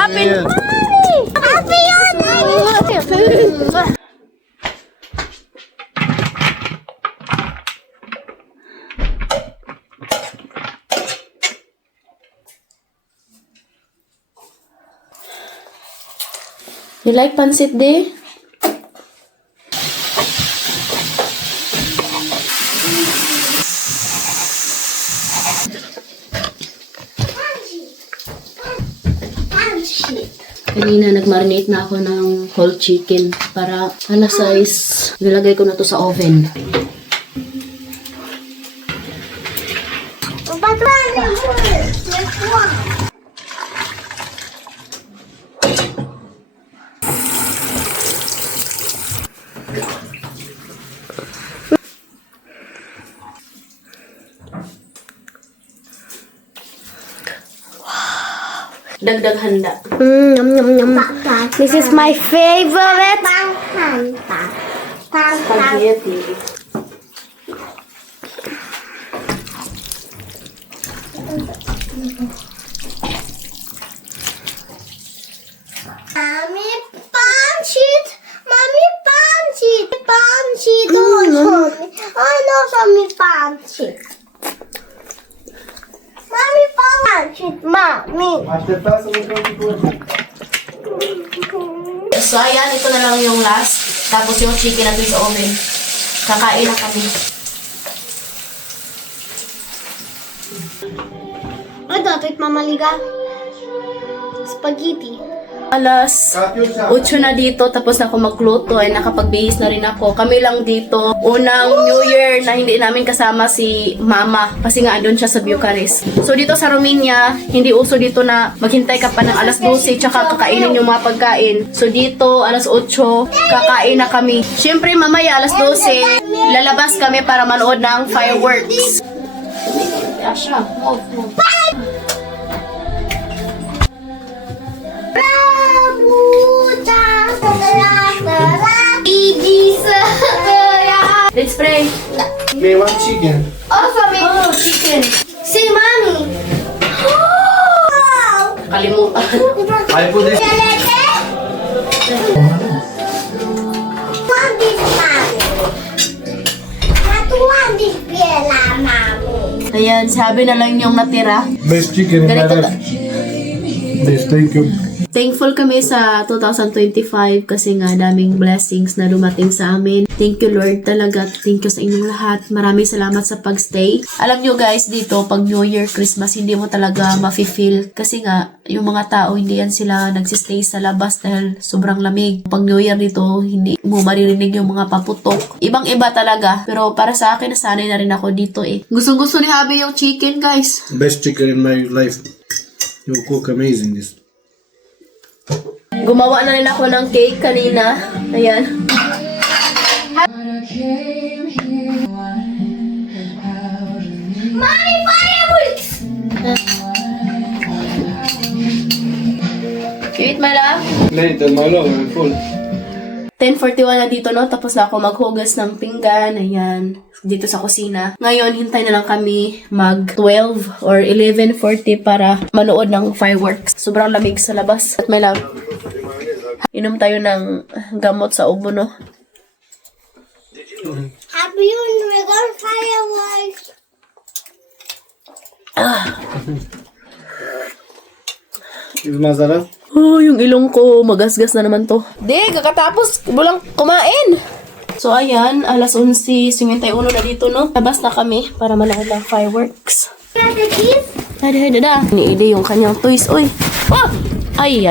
Happy Year. Happy Happy You like pancit, Day? Kanina nag-marinate na ako ng whole chicken para alas 6 nilagay ko na to sa oven. Dagdag handa. Yum, yum, yum. This is my favorite. Spaghetti. Mommy pancit. Mommy pancit. Pancit. Oh, no, mommy pancit. Mommy pancit. Mommy. So, ayan. Ito na lang yung last. Tapos yung chicken natin sa oven. Kakain na kami. Ano dapat mamaliga? Spaghetti. Alas 8 na dito, tapos na ako magluto, ay nakapagbihis na rin ako. Kami lang dito. Unang New Year na hindi namin kasama si Mama kasi nga andun siya sa Bucharest. So dito sa Romania, hindi uso dito na maghintay ka pa ng alas 12 tsaka kakainin yung mga pagkain. So dito, alas 8, kakain na kami. Siyempre mamaya alas 12, lalabas kami para manood ng fireworks. Asha, move. Let's pray. May one chicken. Also, me. Oh, chicken. See, mommy. Kalimutan. I put this. Want this, mommy? Not want this pela, mommy. Ayan, sabi na lang yung natira. Best chicken in my Ganito life. Best, thank you. Thankful kami sa 2025 kasi nga daming blessings na dumating sa amin. Thank you Lord talaga. Thank you sa inyong lahat. Maraming salamat sa pagstay. Alam nyo guys, dito pag New Year, Christmas, hindi mo talaga mafe-feel. Kasi nga, yung mga tao, hindi yan sila nagsistay sa labas dahil sobrang lamig. Pag New Year dito, hindi mo maririnig yung mga paputok. Ibang-iba talaga. Pero para sa akin, nasanay na rin ako dito eh. Gustong-gusto ni Habi yung chicken guys. Best chicken in my life. You cook amazing this. Gumawa na rin ako ng cake kanina. Ayan. Mommy, fireworks! You eat my love? Later, my love, I'm full. 10:41 na dito, no? Tapos na ako maghugas ng pinggan. Ayan. Dito sa kusina. Ngayon, hintay na lang kami mag 12 or 11:40 para manood ng fireworks. Sobrang lamig sa labas. At my love, inom tayo ng gamot sa ubo, no? Happy New Year, fireworks! Is masala? Oh, yung ilong ko, magasgas na naman to. Di, kakatapos, bulang kumain. So, ayan, alas 11:51 na dito, no? Labas na kami para manood ng fireworks. Dada. Iniide yung kanyang toys, oy. Oh! Ay,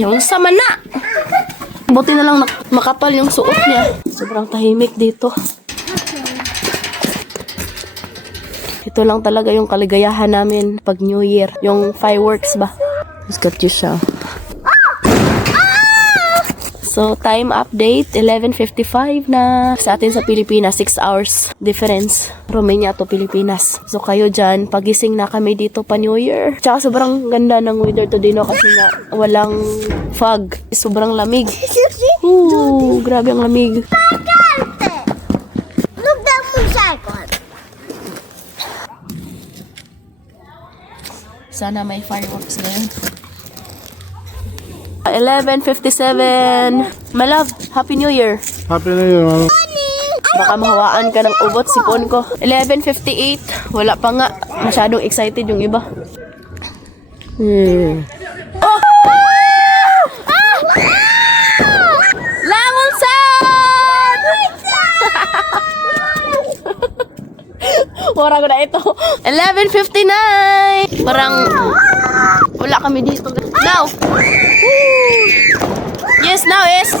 yung sama na. Buti na lang makapal yung suot niya. Sobrang tahimik dito. Ito lang talaga yung kaligayahan namin pag New Year. Yung fireworks ba? Let's get you siya. So, time update, 11:55 na. Sa atin sa Pilipinas, 6 hours difference. Romania to Pilipinas. So, kayo dyan, pagising na kami dito pa New Year. Tsaka sobrang ganda ng weather today, no? Kasi nga, walang fog. Sobrang lamig. Grabe ang lamig. Look that motorcycle. Sana may fireworks ngayon. 11:57. My love, Happy New Year. Happy New Year, mama. Baka mahawaan ka ng ubot sipon ko. 11:58. Wala pa nga. Masyadong excited yung iba. Oh! Lamunsan! Wala ko na ito. 11:59. Parang wala kami dito. Now! Yes, now is.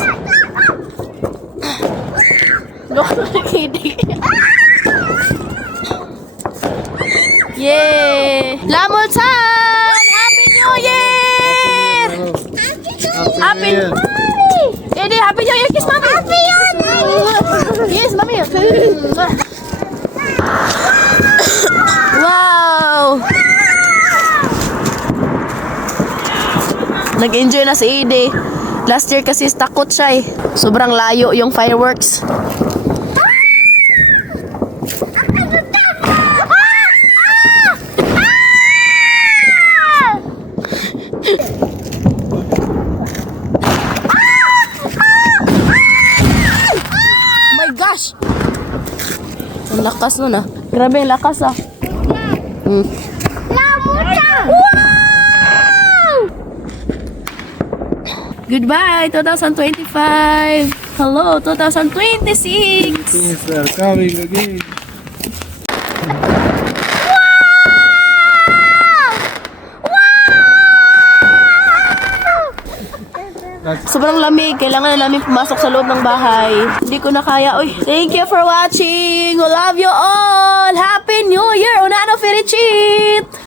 No, kidding. Yay! Lamunsan! Happy New Year! Happy New Year! Eddie, Happy New Year! Kiss Mommy! Happy New Year! Yes, Mommy! Wow! Nag-enjoy na si Eddie. Last year kasi takot siya eh. Sobrang layo yung fireworks. Oh my gosh! Ang lakas nun ah. Grabe ang lakas ah. Goodbye, 2025. Hello, 2026. Things are coming again. Sobrang lamig. Kailangan na namin pumasok sa loob ng bahay. Hindi ko na kaya. Uy, thank you for watching. We love you all. Happy New Year. Unano Ferichit.